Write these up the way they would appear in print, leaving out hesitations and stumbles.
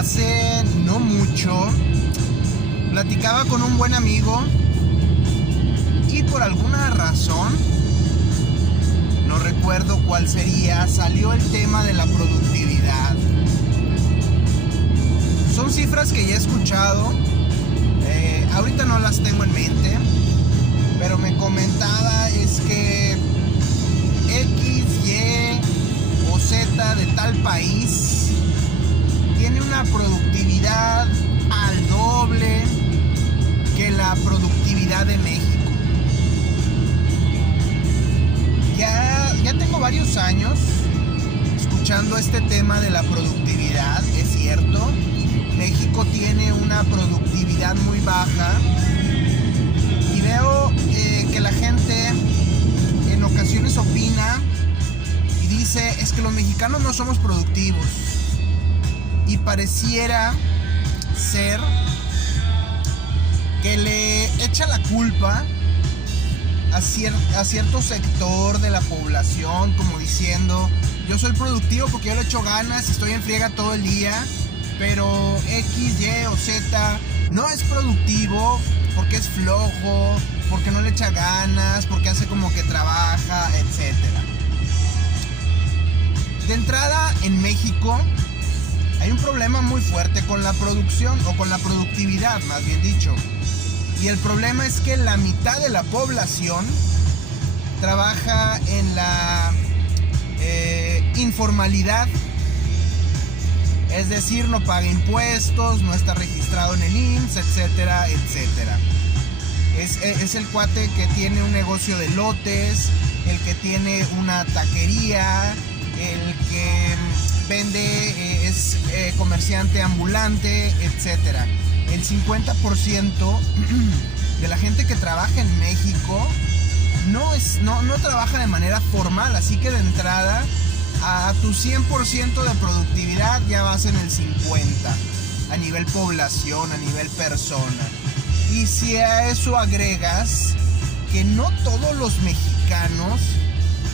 Hace no mucho platicaba con un buen amigo y por alguna razón, no recuerdo cuál sería, salió el tema de la productividad. Son cifras que ya he escuchado, ahorita no las tengo en mente, pero me comentaba es que X, Y o Z de tal país tiene una productividad al doble que la productividad de México. Ya tengo varios años escuchando este tema de la productividad, es cierto. México tiene una productividad muy baja y veo que la gente en ocasiones opina y dice es que los mexicanos no somos productivos, y pareciera ser que le echa la culpa a cierto sector de la población, como diciendo yo soy productivo porque yo le echo ganas y estoy en friega todo el día, pero X, Y o Z no es productivo porque es flojo, porque no le echa ganas, porque hace como que trabaja, etc. De entrada, en México hay un problema muy fuerte con la producción, o con la productividad, más bien dicho. Y el problema es que la mitad de la población trabaja en la informalidad. Es decir, no paga impuestos, no está registrado en el IMSS, etcétera, etcétera. Es el cuate que tiene un negocio de lotes, el que tiene una taquería, el que vende, es comerciante ambulante, etcétera. El 50% de la gente que trabaja en México no trabaja de manera formal, así que de entrada a tu 100% de productividad ya vas en el 50% a nivel población, a nivel persona. Y si a eso agregas que no todos los mexicanos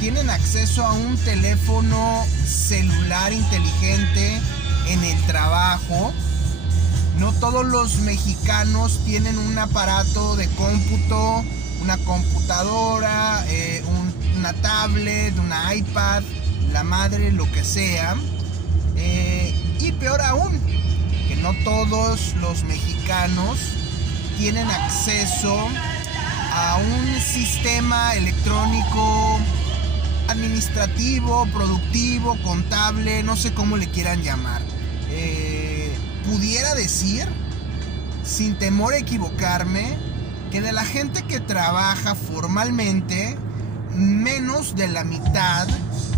tienen acceso a un teléfono celular inteligente en el trabajo, no todos los mexicanos tienen un aparato de cómputo, una computadora, una tablet, una iPad, la madre, lo que sea. Y peor aún, que no todos los mexicanos tienen acceso a un sistema electrónico, administrativo, productivo, contable, no sé cómo le quieran llamar. Pudiera decir, sin temor a equivocarme, que de la gente que trabaja formalmente, menos de la mitad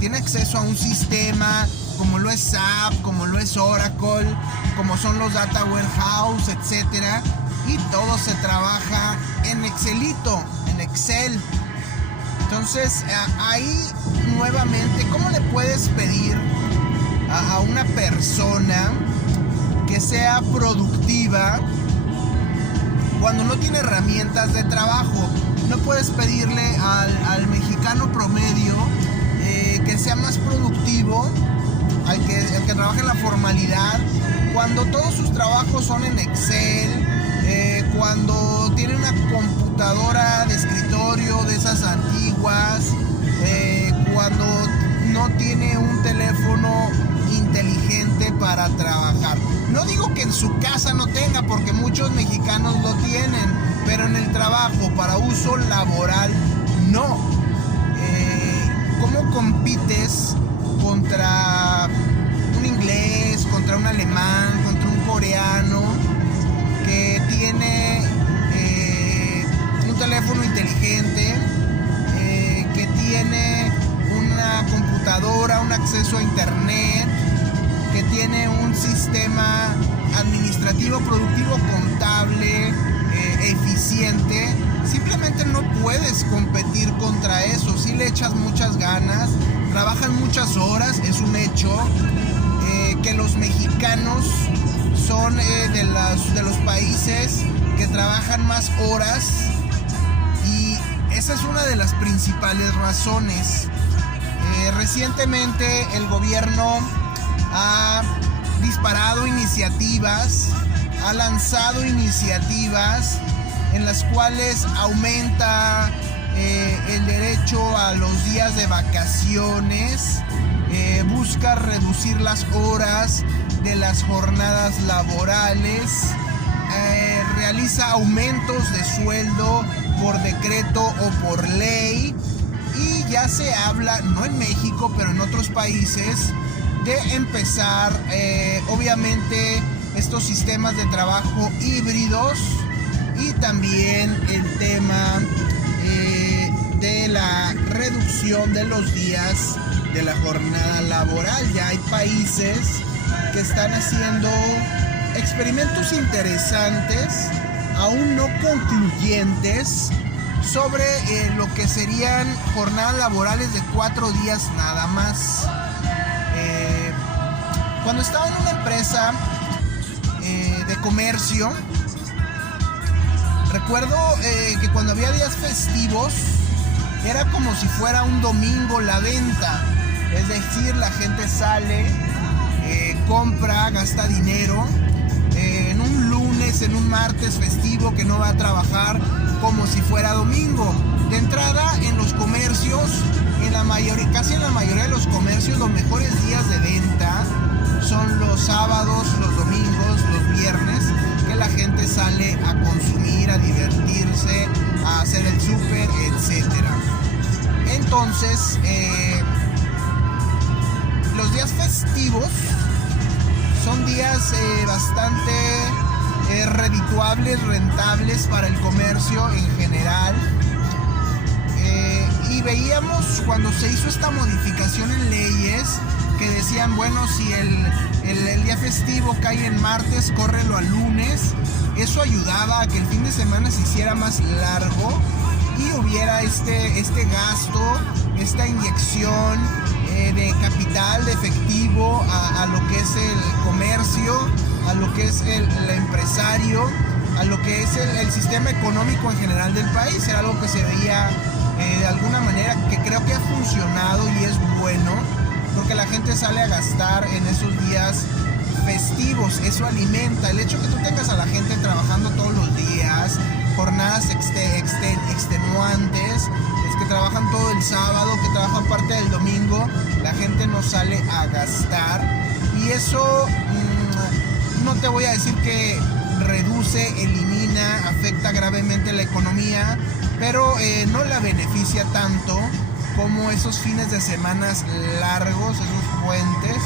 tiene acceso a un sistema como lo es SAP, como lo es Oracle, como son los Data Warehouse, etc. Y todo se trabaja en Excelito, en Excel. Entonces, ahí nuevamente, ¿cómo le puedes pedir a una persona que sea productiva cuando no tiene herramientas de trabajo? No puedes pedirle al mexicano promedio que sea más productivo, al que trabaje en la formalidad, cuando todos sus trabajos son en Excel, cuando tiene una computadora de escritorio de esas antiguas, cuando no tiene un teléfono inteligente para trabajar. No digo que en su casa no tenga, porque muchos mexicanos lo tienen, pero en el trabajo para uso laboral no. ¿Cómo compites contra un inglés, contra un alemán, contra un coreano que tiene un teléfono inteligente, que tiene una computadora, un acceso a internet, que tiene un sistema administrativo, productivo, contable, eficiente? Simplemente no puedes competir contra eso. Si le echas muchas ganas, trabajan muchas horas, es un hecho. Que los mexicanos son de los países que trabajan más horas, y esa es una de las principales razones. Recientemente el gobierno ha disparado iniciativas, ha lanzado iniciativas en las cuales aumenta el derecho a los días de vacaciones, busca reducir las horas de las jornadas laborales, realiza aumentos de sueldo por decreto o por ley, y ya se habla, no en México, pero en otros países, de empezar obviamente estos sistemas de trabajo híbridos, y también el tema de la reducción de los días de la jornada laboral. Ya hay países que están haciendo experimentos interesantes, aún no concluyentes, sobre lo que serían jornadas laborales de 4 días nada más. Cuando estaba en una empresa de comercio, recuerdo que cuando había días festivos era como si fuera un domingo la venta. Es decir, la gente sale, compra, gasta dinero en un lunes, en un martes festivo que no va a trabajar, como si fuera domingo. De entrada, en los comercios, casi en la mayoría de los comercios, los mejores días de venta son los sábados, los domingos, los viernes, que la gente sale a consumir, a divertirse, a hacer el súper, etc. Entonces, los días festivos son días bastante redituables, rentables para el comercio en general. Y veíamos cuando se hizo esta modificación en leyes que decían, bueno, si el día festivo cae en martes, córrelo al lunes. Eso ayudaba a que el fin de semana se hiciera más largo y hubiera este gasto, esta inyección de capital, de efectivo a lo que es el comercio, a lo que es el empresario, a lo que es el sistema económico en general del país. Era algo que se veía de alguna manera, que creo que ha funcionado y es bueno, porque la gente sale a gastar en esos días festivos. Eso alimenta. El hecho que tú tengas a la gente trabajando todos los días, jornadas extenuantes, es que trabajan todo el sábado, que trabajan parte del domingo, la gente no sale a gastar, y eso no te voy a decir que reduce, elimina, afecta gravemente la economía, pero no la beneficia tanto como esos fines de semana largos, esos puentes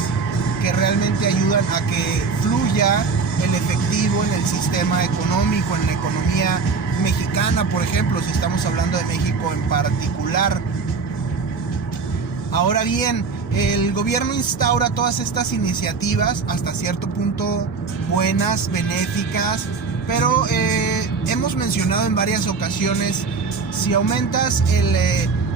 que realmente ayudan a que fluya el efectivo en el sistema económico, en la economía mexicana, por ejemplo, si estamos hablando de México en particular. Ahora bien, el gobierno instaura todas estas iniciativas, hasta cierto punto buenas, benéficas, pero hemos mencionado en varias ocasiones, si aumentas el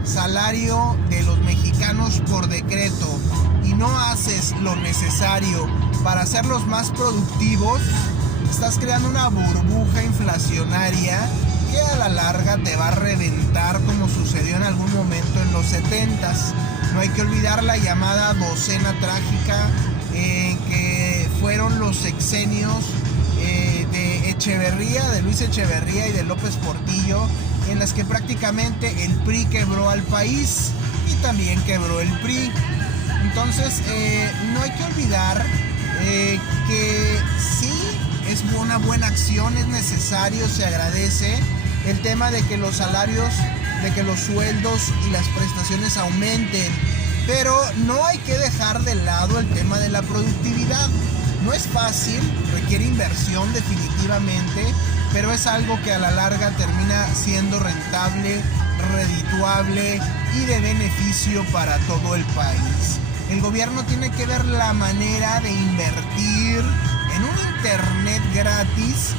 salario de los mexicanos por decreto y no haces lo necesario para hacerlos más productivos, estás creando una burbuja inflacionaria que a la larga te va a reventar, como sucedió en algún momento en los 70s. No hay que olvidar la llamada docena trágica, que fueron los sexenios de Echeverría, de Luis Echeverría y de López Portillo, en las que prácticamente el PRI quebró al país y también quebró el PRI. Entonces no hay que olvidar que sí, es una buena acción, es necesario, se agradece el tema de que los salarios, de que los sueldos y las prestaciones aumenten, pero no hay que dejar de lado el tema de la productividad. No es fácil, requiere inversión definitivamente, pero es algo que a la larga termina siendo rentable, redituable y de beneficio para todo el país. El gobierno tiene que ver la manera de invertir en un internet gratis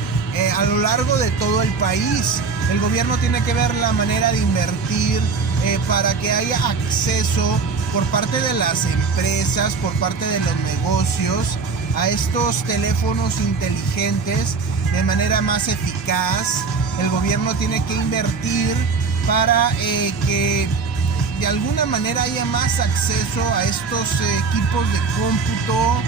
a lo largo de todo el país. El gobierno tiene que ver la manera de invertir para que haya acceso por parte de las empresas, por parte de los negocios, a estos teléfonos inteligentes de manera más eficaz. El gobierno tiene que invertir para que de alguna manera haya más acceso a estos equipos de cómputo,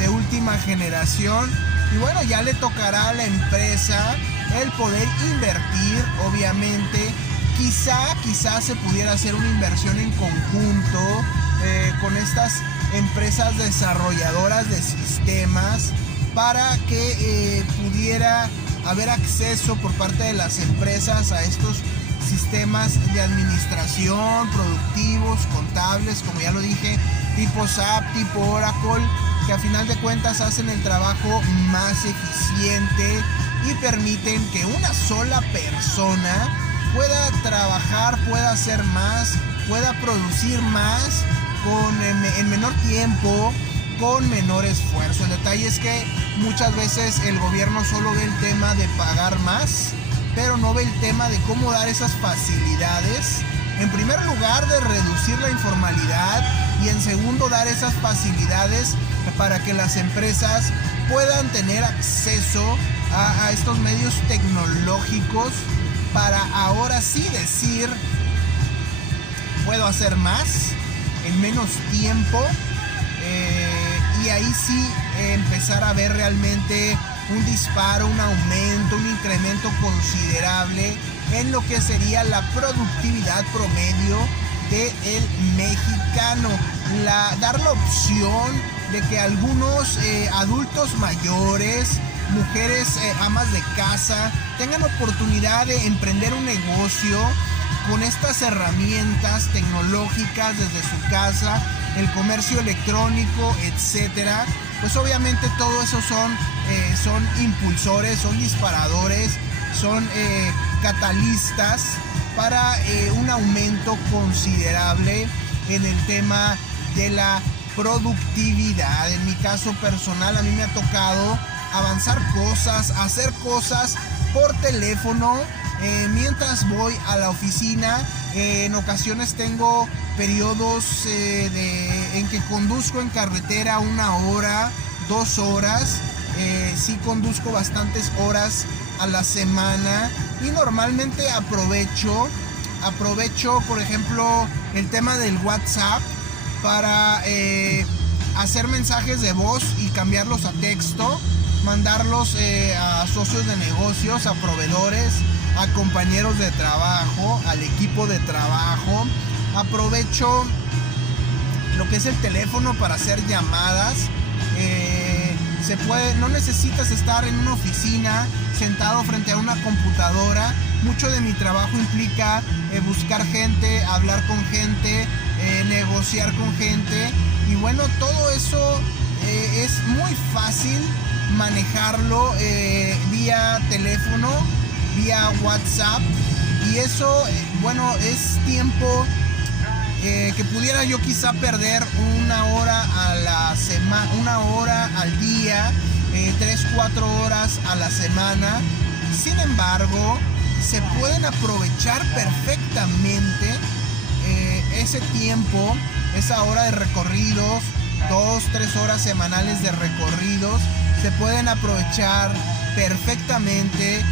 de última generación. Y bueno, ya le tocará a la empresa el poder invertir, obviamente. Quizá se pudiera hacer una inversión en conjunto con estas empresas desarrolladoras de sistemas para que pudiera haber acceso por parte de las empresas a estos sistemas de administración, productivos, contables, como ya lo dije, tipo SAP, tipo Oracle, que a final de cuentas hacen el trabajo más eficiente y permiten que una sola persona pueda trabajar, pueda hacer más, pueda producir más en menor tiempo, con menor esfuerzo. El detalle es que muchas veces el gobierno solo ve el tema de pagar más, pero no ve el tema de cómo dar esas facilidades. En primer lugar, de reducir la informalidad, y en segundo, dar esas facilidades para que las empresas puedan tener acceso a estos medios tecnológicos para ahora sí decir, puedo hacer más en menos tiempo, y ahí sí empezar a ver realmente un disparo, un aumento, un incremento considerable en lo que sería la productividad promedio del mexicano. Dar la opción de que algunos adultos mayores, mujeres amas de casa, tengan oportunidad de emprender un negocio con estas herramientas tecnológicas desde su casa, el comercio electrónico, etcétera. Pues obviamente todo eso son impulsores, son disparadores, son catalistas para un aumento considerable en el tema de la productividad. En mi caso personal, a mí me ha tocado avanzar cosas, hacer cosas por teléfono mientras voy a la oficina. En ocasiones tengo periodos en que conduzco en carretera 1 hora, 2 horas. Sí conduzco bastantes horas a la semana, y normalmente aprovecho por ejemplo el tema del WhatsApp para hacer mensajes de voz y cambiarlos a texto, mandarlos a socios de negocios, a proveedores, a compañeros de trabajo, al equipo de trabajo. Aprovecho lo que es el teléfono para hacer llamadas. No necesitas estar en una oficina sentado frente a una computadora. Mucho de mi trabajo implica buscar gente, hablar con gente, negociar con gente, y bueno, todo eso es muy fácil manejarlo vía teléfono, vía WhatsApp, y eso bueno, es tiempo que pudiera yo quizá perder 1 hora a la semana, 1 hora al día, 3-4 horas a la semana. Sin embargo, se pueden aprovechar perfectamente ese tiempo, esa hora de recorridos, 2-3 horas semanales de recorridos, se pueden aprovechar perfectamente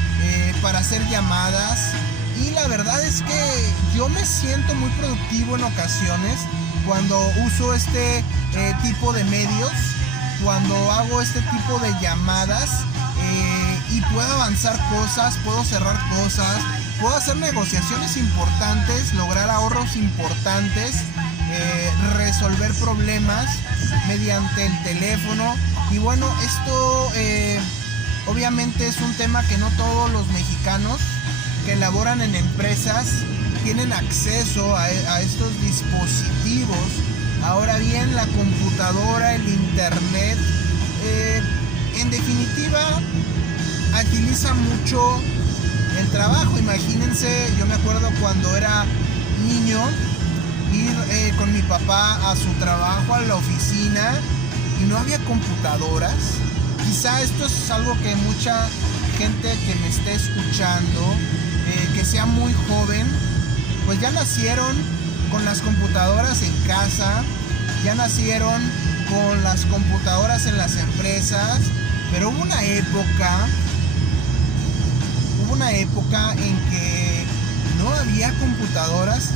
para hacer llamadas. Y la verdad es que yo me siento muy productivo en ocasiones cuando uso este tipo de medios, cuando hago este tipo de llamadas, y puedo avanzar cosas, puedo cerrar cosas, puedo hacer negociaciones importantes, lograr ahorros importantes, resolver problemas mediante el teléfono. Y bueno, esto obviamente es un tema que no todos los mexicanos que laboran en empresas tienen acceso a estos dispositivos. Ahora bien, la computadora, el internet, en definitiva, agiliza mucho el trabajo. Imagínense, yo me acuerdo cuando era niño, ir con mi papá a su trabajo, a la oficina, y no había computadoras. Quizá esto es algo que mucha gente que me esté escuchando, que sea muy joven, pues ya nacieron con las computadoras en casa, ya nacieron con las computadoras en las empresas, pero hubo una época en que no había computadoras.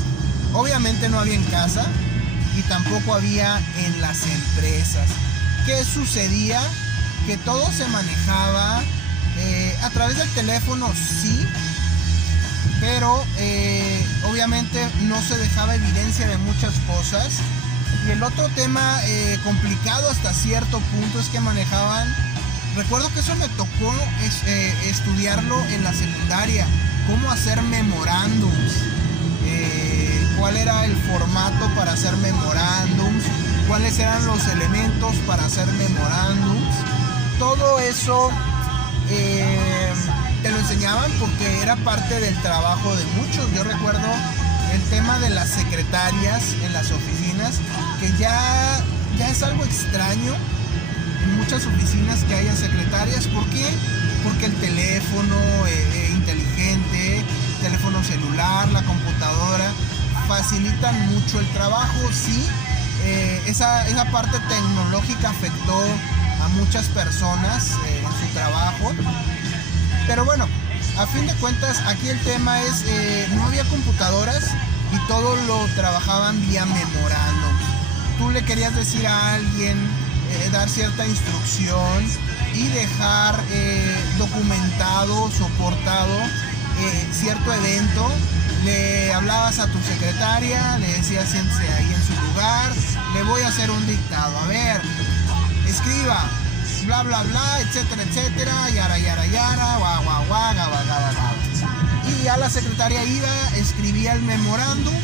Obviamente no había en casa y tampoco había en las empresas. ¿Qué sucedía? Que todo se manejaba a través del teléfono, sí, pero obviamente no se dejaba evidencia de muchas cosas. Y el otro tema complicado hasta cierto punto es que manejaban, recuerdo que eso me tocó estudiarlo en la secundaria, cómo hacer memorándums, cuál era el formato para hacer memorándums, cuáles eran los elementos para hacer memorándums. Todo eso te lo enseñaban porque era parte del trabajo de muchos. Yo recuerdo el tema de las secretarias en las oficinas, que ya es algo extraño en muchas oficinas que haya secretarias. ¿Por qué? Porque el teléfono inteligente, teléfono celular, la computadora facilitan mucho el trabajo. Sí, esa parte tecnológica afectó a muchas personas en su trabajo, pero bueno, a fin de cuentas aquí el tema es no había computadoras y todo lo trabajaban vía memorándum. Tú le querías decir a alguien, dar cierta instrucción y dejar documentado, soportado cierto evento. Le hablabas a tu secretaria, le decías siéntese ahí en su lugar, le voy a hacer un dictado, a ver, escriba, bla bla bla, etcétera, etcétera, yara yara yara, guau guau guau, gaba gaba gaba. Y ya la secretaria iba, escribía el memorándum,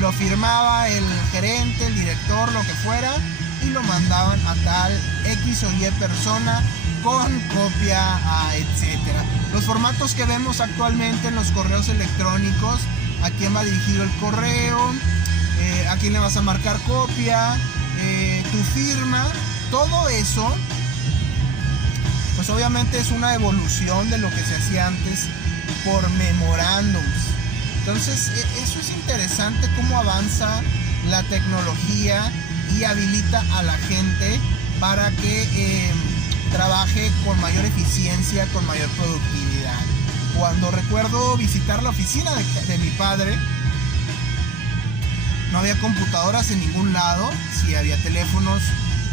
lo firmaba el gerente, el director, lo que fuera, y lo mandaban a tal X o Y persona con copia, etcétera. Los formatos que vemos actualmente en los correos electrónicos, a quién va dirigido el correo, a quién le vas a marcar copia, tu firma, todo eso, pues obviamente es una evolución de lo que se hacía antes por memorándums. Entonces eso es interesante, cómo avanza la tecnología y habilita a la gente para que trabaje con mayor eficiencia, con mayor productividad. Cuando recuerdo visitar la oficina de mi padre, no había computadoras en ningún lado. Sí había teléfonos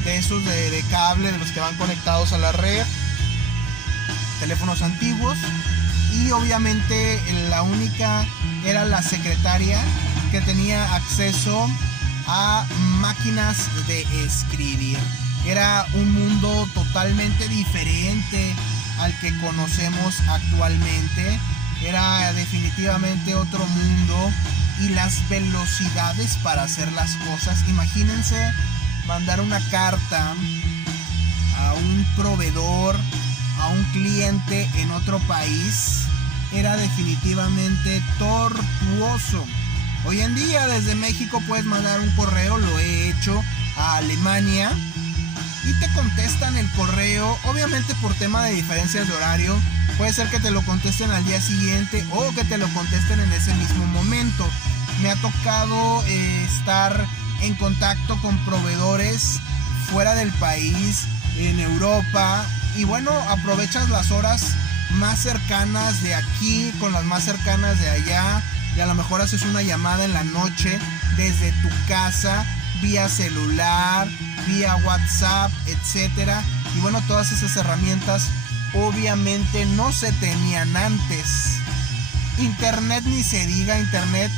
de esos de cable, de los que van conectados a la red, teléfonos antiguos, y obviamente la única era la secretaria que tenía acceso a máquinas de escribir. Era un mundo totalmente diferente al que conocemos actualmente. Era definitivamente otro mundo, y las velocidades para hacer las cosas. Imagínense mandar una carta a un proveedor, a un cliente en otro país. Era definitivamente tortuoso. Hoy en día desde México puedes mandar un correo, lo he hecho, a Alemania, y te contestan el correo. Obviamente por tema de diferencias de horario, puede ser que te lo contesten al día siguiente o que te lo contesten en ese mismo momento. Me ha tocado estar en contacto con proveedores fuera del país, en Europa, y bueno, aprovechas las horas más cercanas de aquí con las más cercanas de allá, y a lo mejor haces una llamada en la noche desde tu casa, vía celular, vía WhatsApp, etcétera. Y bueno, todas esas herramientas obviamente no se tenían antes. Internet ni se diga. Internet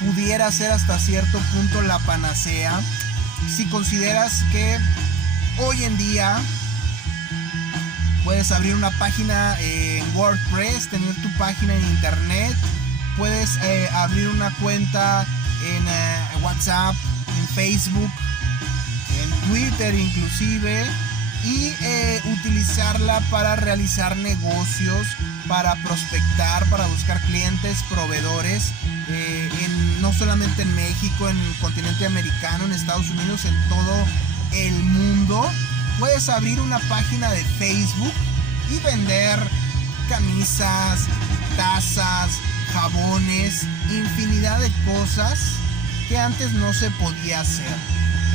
pudiera ser hasta cierto punto la panacea si consideras que hoy en día puedes abrir una página en WordPress, tener tu página en internet, puedes abrir una cuenta en WhatsApp, en Facebook, en Twitter inclusive, y utilizarla para realizar negocios, para prospectar, para buscar clientes, proveedores, no solamente en México, en el continente americano, en Estados Unidos, en todo el mundo. Puedes abrir una página de Facebook y vender camisas, tazas, jabones, infinidad de cosas que antes no se podía hacer.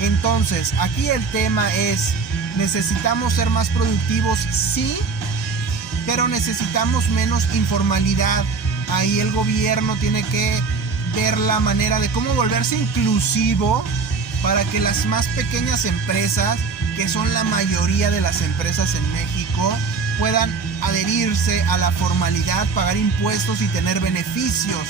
Entonces, aquí el tema es, ¿necesitamos ser más productivos? Sí, pero necesitamos menos informalidad. Ahí el gobierno tiene que ver la manera de cómo volverse inclusivo para que las más pequeñas empresas, que son la mayoría de las empresas en México, puedan adherirse a la formalidad, pagar impuestos y tener beneficios.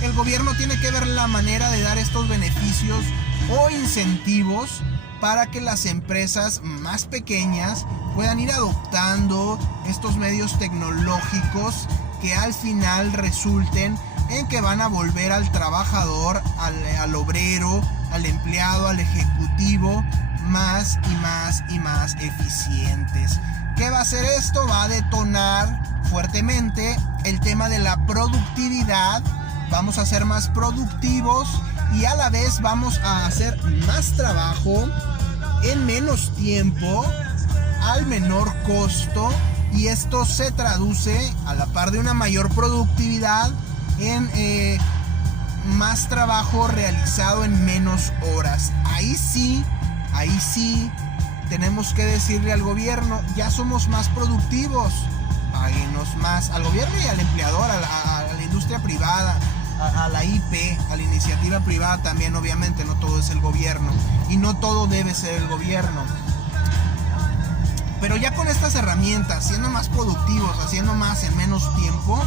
El gobierno tiene que ver la manera de dar estos beneficios o incentivos para que las empresas más pequeñas puedan ir adoptando estos medios tecnológicos que al final resulten en que van a volver al trabajador, al obrero, al empleado, al ejecutivo más y más y más eficientes. ¿Qué va a hacer esto? Va a detonar fuertemente el tema de la productividad. Vamos a ser más productivos y a la vez vamos a hacer más trabajo en menos tiempo, al menor costo, y esto se traduce a la par de una mayor productividad en más trabajo realizado en menos horas. Ahí sí tenemos que decirle al gobierno: ya somos más productivos, páguenos más, al gobierno y al empleador, a la industria privada, a la IP, a la iniciativa privada también. Obviamente no todo es el gobierno y no todo debe ser el gobierno, pero ya con estas herramientas, siendo más productivos, haciendo más en menos tiempo,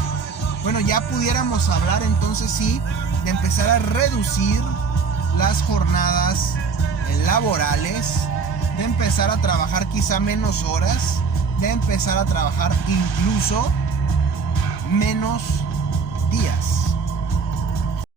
bueno, ya pudiéramos hablar entonces sí de empezar a reducir las jornadas laborales, de empezar a trabajar quizá menos horas, de empezar a trabajar incluso menos días.